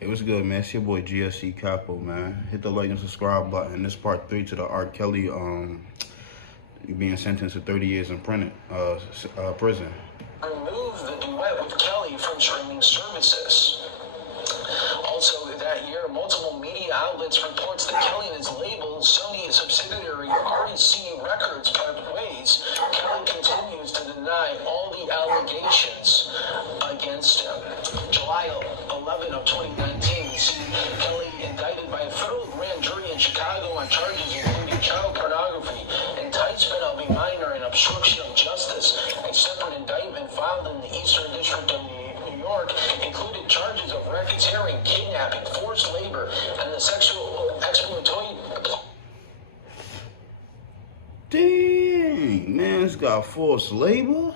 Hey, what's good, man? It's your boy GSECAPONE, man. Hit the like and subscribe button. This part 3 to the R. Kelly being sentenced to 30 years in prison. Remove the duet with Kelly from streaming services. Also that year, multiple media outlets reports that Kelly and his label, Sony subsidiary REC Records, part ways. Kelly continues to deny all the allegations against him. July 11 of 2019, we see Kelly indicted by a federal grand jury in Chicago on charges including child pornography, enticement of a minor, and obstruction of justice. A separate indictment filed in the Eastern District of New York included charges of racketeering, kidnapping, forced labor, and the sexual exploitation. Dang, man, it's got forced labor?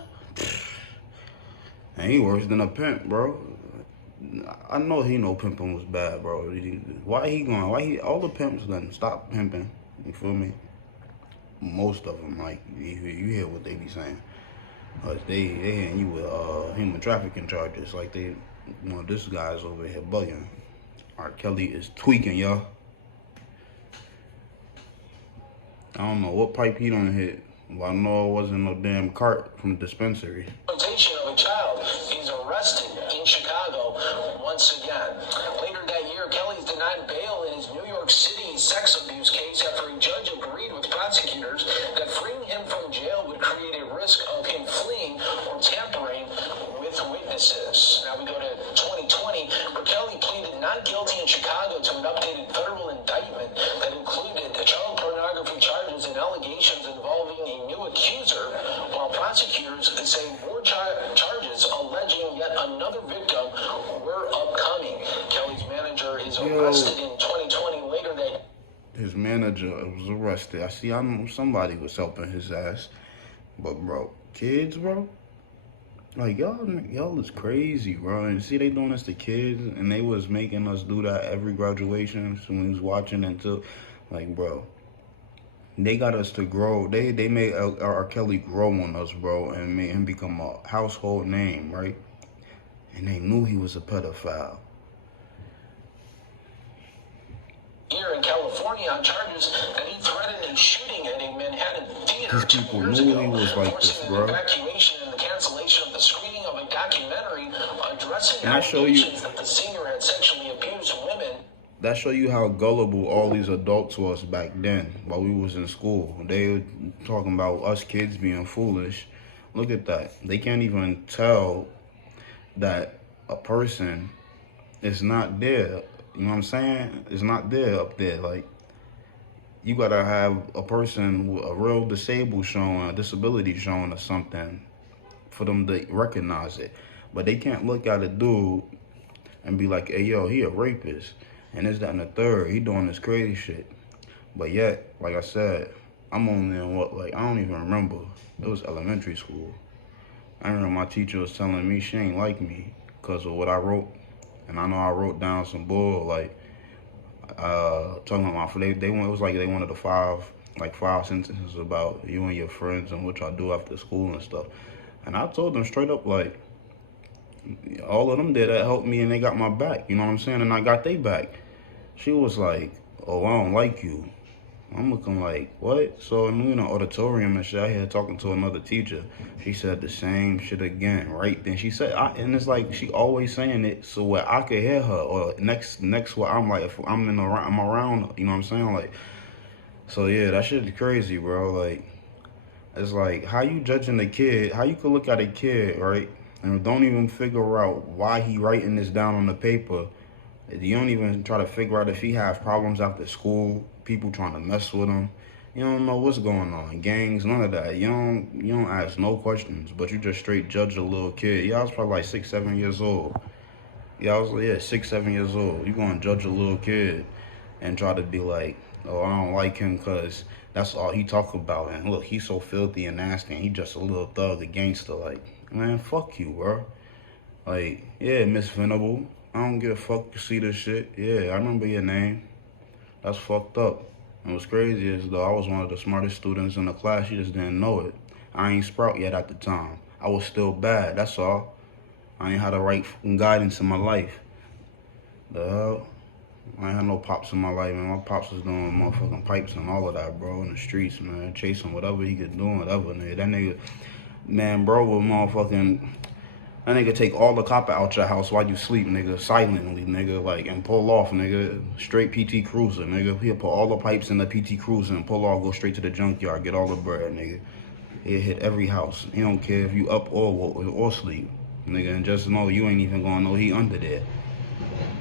And he worse than a pimp, bro. I know he know pimping was bad, bro. Why all the pimps done stop pimping? You feel me? Most of them, like, you hear what they be saying. They hitting you with human trafficking charges. Like, this guy's over here bugging. R. Kelly is tweaking, y'all. I don't know what pipe he done hit. Well, I know it wasn't no damn cart from the dispensary. Exploitation of a child is arrested in Chicago once again. Later that year, Kelly's denied bail in his New York City sex abuse case after a judge agreed with prosecutors that freeing him from jail would create a risk of him fleeing or tampering with witnesses. Now we go to 2020, where Kelly pleaded not guilty in Chicago to an updated federal indictment that included the child pornography charges and allegations involving a new accuser, while prosecutors say more charges alleging yet another victim were upcoming. Kelly's manager is arrested in 2020. Later that his manager was arrested. I know somebody was helping his ass. But bro, kids, bro, like y'all is crazy, bro. And see, they doing this to kids, and they was making us do that every graduation. So when we was watching until, like, bro, they got us to grow. They made R. Kelly grow on us, bro, and made him become a household name, right? And they knew he was a pedophile. Here in California on charges that he threatened a shooting at a Manhattan theater. These people knew he was like this, bro. Evacuation and the cancellation of the screening of a documentary addressing allegations that the singer had sexually abused women. That show you how gullible all these adults was back then while we was in school. They were talking about us kids being foolish. Look at that. They can't even tell that a person is not there. You know what I'm saying? It's not there up there. Like, you gotta have a person with a real disability showing or something for them to recognize it. But they can't look at a dude and be like, hey, yo, he a rapist. And this, that, and the third. He doing this crazy shit. But yet, like I said, I'm only in I don't even remember. It was elementary school. I remember my teacher was telling me she ain't like me because of what I wrote. And I know I wrote down some bull, like, talking about it was like they wanted five sentences about you and your friends and what y'all do after school and stuff. And I told them straight up, like, all of them did that helped me and they got my back, you know what I'm saying? And I got they back. She was like, oh, I don't like you. I'm looking like, what? So in the auditorium and shit, I had talking to another teacher. She said the same shit again, right? Then she said, and it's like she always saying it so where I could hear her, or next where I'm like, if I'm around, you know what I'm saying? Like, so yeah, that shit is crazy, bro. Like, it's like, how you judging a kid? How you could look at a kid, right, and don't even figure out why he writing this down on the paper? You don't even try to figure out if he have problems after school, people trying to mess with him. You don't know what's going on, gangs, none of that. You don't ask no questions, but you just straight judge a little kid. Y'all was probably like 6, 7 years old. Yeah, I was like, 6, 7 years old. You gonna judge a little kid and try to be like, oh, I don't like him because that's all he talk about. And look, he's so filthy and nasty, and he just a little thug, a gangster. Like, man, fuck you, bro. Like, yeah, Miss Venable. I don't give a fuck you see this shit. Yeah, I remember your name. That's fucked up. And what's crazy is, though, I was one of the smartest students in the class. You just didn't know it. I ain't sprout yet at the time. I was still bad, that's all. I ain't had the right guidance in my life. The hell? I ain't had no pops in my life, man. My pops was doing motherfucking pipes and all of that, bro, in the streets, man. Chasing whatever he could do, whatever, nigga. That nigga, man, bro, was motherfucking. That nigga take all the copper out your house while you sleep, nigga, silently, nigga, like, and pull off, nigga. Straight PT Cruiser, nigga. He'll put all the pipes in the PT Cruiser and pull off, go straight to the junkyard, get all the bread, nigga. He'll hit every house. He don't care if you up or sleep, nigga. And just know you ain't even gonna know he under there.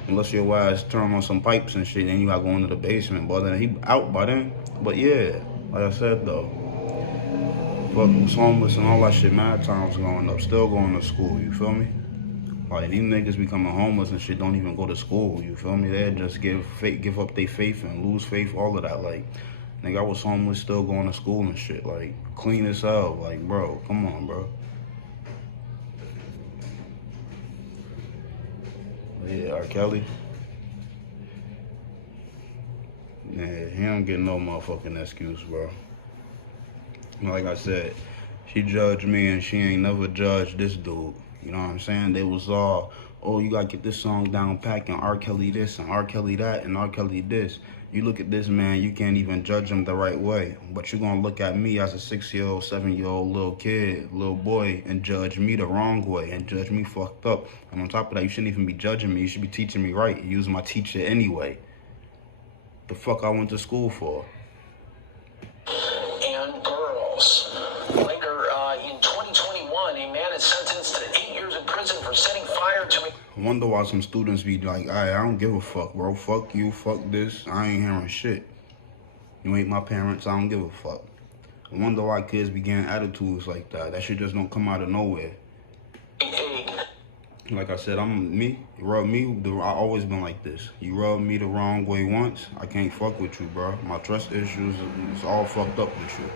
Unless your ass turn on some pipes and shit, then you gotta go into the basement. But then he out by then. But yeah, like I said though, fuck was homeless and all that shit. Mad times going up, still going to school. You feel me? Like these niggas becoming homeless and shit don't even go to school. You feel me? They just give up their faith and lose faith, all of that. Like, nigga, I was homeless, still going to school and shit. Like, clean as hell. Like, bro, come on, bro. Yeah, R. Kelly. Yeah, he don't get no motherfucking excuse, bro. Like I said, she judged me and she ain't never judged this dude. You know what I'm saying? They was all, oh, you gotta get this song down packed and R. Kelly this and R. Kelly that and R. Kelly this. You look at this man, you can't even judge him the right way. But you're gonna look at me as a 6-year-old, 7-year-old little kid, little boy, and judge me the wrong way and judge me fucked up. And on top of that, you shouldn't even be judging me. You should be teaching me right. Use my teacher anyway. The fuck I went to school for? And girls. Later, in 2021, a man is sentenced to 8 years in prison for setting fire to a... I wonder why some students be like, I don't give a fuck, bro. Fuck you, fuck this. I ain't hearing shit. You ain't my parents, I don't give a fuck. I wonder why kids be getting attitudes like that. That shit just don't come out of nowhere. Like I said, I'm me. You rub me, I always been like this. You rub me the wrong way once, I can't fuck with you, bro. My trust issues is all fucked up with you.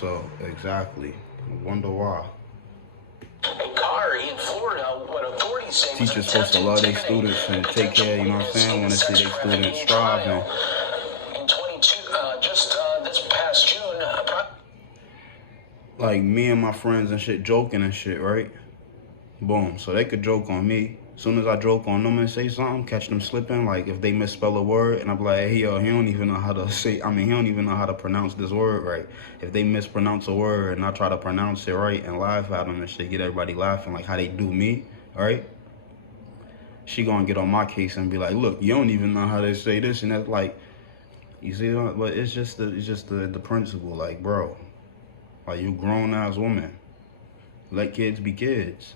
So, exactly. I wonder why. A car in Florida, what authorities say was Teachers supposed to love their students and take care, you know what I'm saying, when they see their students striving. In 22, just this past June, like me and my friends and shit joking and shit, right? Boom. So they could joke on me. As soon as I joke on them and say something, catch them slipping, like if they misspell a word, and I'm like, hey, yo, he don't even know how to say, he don't even know how to pronounce this word right. If they mispronounce a word and I try to pronounce it right and laugh at them and shit, get everybody laughing like how they do me, right? She gonna get on my case and be like, look, you don't even know how to say this, and that's like, you see, but it's just the principle, like, bro, like you grown ass woman, let kids be kids.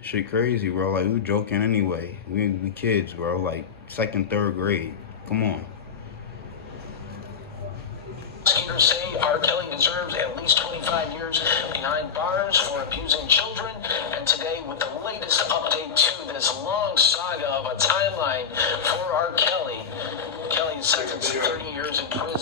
Shit crazy, bro. Like, we joking anyway. We kids, bro. Like, 2nd, 3rd grade. Come on. Prosecutors say R. Kelly deserves at least 25 years behind bars for abusing children. And today, with the latest update to this long saga of a timeline for R. Kelly, Kelly is sentenced to 30 years in prison.